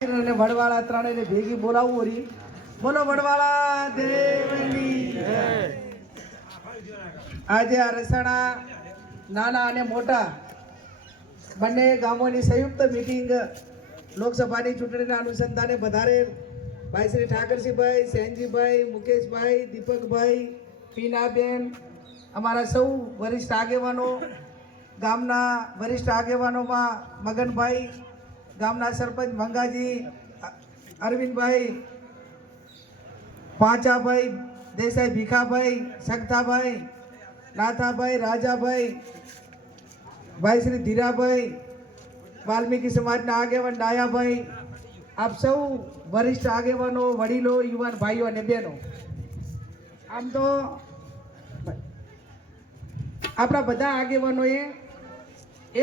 અને વડવાળા ત્રણેયને ભેગી બોલાવું રી. બોલો વડવાળા દેવની જય. આજે આ રસાણા નાના અને મોટા બંને ગામોની સંયુક્ત મીટિંગ લોકસભાની ચૂંટણીના અનુસંધાને વધારે ભાઈ શ્રી ઠાકરસિંહભાઈ, સેનજીભાઈ, મુકેશભાઈ, દીપકભાઈ, પીનાબેન, અમારા સૌ વરિષ્ઠ આગેવાનો, ગામના વરિષ્ઠ આગેવાનોમાં મગનભાઈ, ગામના સરપંચ મંગાજી, અરવિંદભાઈ, પાંચાભાઈ, દેસાઈ ભીખાભાઈ, સગતાભાઈ, નાથાભાઈ, રાજાભાઈ, ભાઈ શ્રી ધીરાભાઈ, વાલ્મીકી સમાજના આગેવાન ડાયાભાઈ, આપ સૌ વરિષ્ઠ આગેવાનો, વડીલો, યુવાન ભાઈઓ અને બહેનો, આમ તો આપણા બધા આગેવાનોએ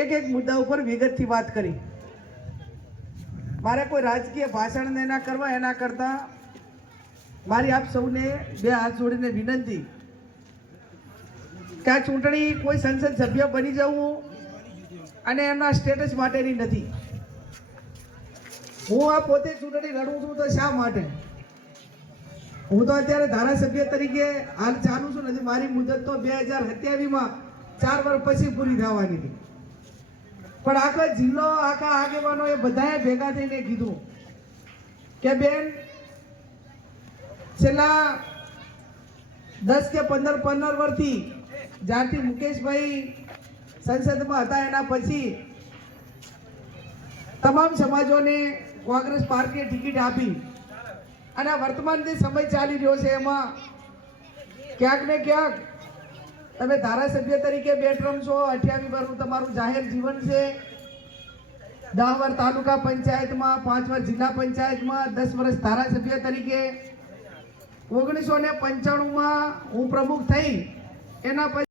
એક એક મુદ્દા ઉપર વિગતથી વાત કરી. મારે કોઈ રાજકીય ભાષણ ના કરવા, એના કરતાં મારી આપ સૌને બે હાથ જોડીને વિનંતી કે આ ચૂંટણી કોઈ સંસદ સભ્ય બની જવું અને એમના સ્ટેટસ માટેની નથી. હું આ પોતે ચૂંટણી લડું છું તો શા માટે? હું તો અત્યારે ધારાસભ્ય તરીકે હાલ ચાલુ છું નથી. મારી મુદત તો 2027માં 4 વર્ષ પછી પૂરી થવાની હતી. પણ આખો જિલ્લો, આખા આગેવાનો એ બધાએ ભેગા થઈને કીધું કે બેન, છેલ્લા 10 કે 15 વર્ષથી જ્યારથી મુકેશભાઈ સંસદમાં હતા એના પછી તમામ સમાજોને કોંગ્રેસ પાર્ટીએ ટિકિટ આપી અને વર્તમાન જે સમય ચાલી રહ્યો છે એમાં ક્યાંક ને ક્યાંક તમે ધારાસભ્ય તરીકે 2 ટર્મ છો, 28 વર્ષનું તમારું જાહેર જીવન છે, 10 વર્ષ તાલુકા પંચાયતમાં, 5 વર્ષ જિલ્લા પંચાયતમાં, 10 વર્ષ ધારાસભ્ય તરીકે, 1995માં હું પ્રમુખ થઈ એના પછી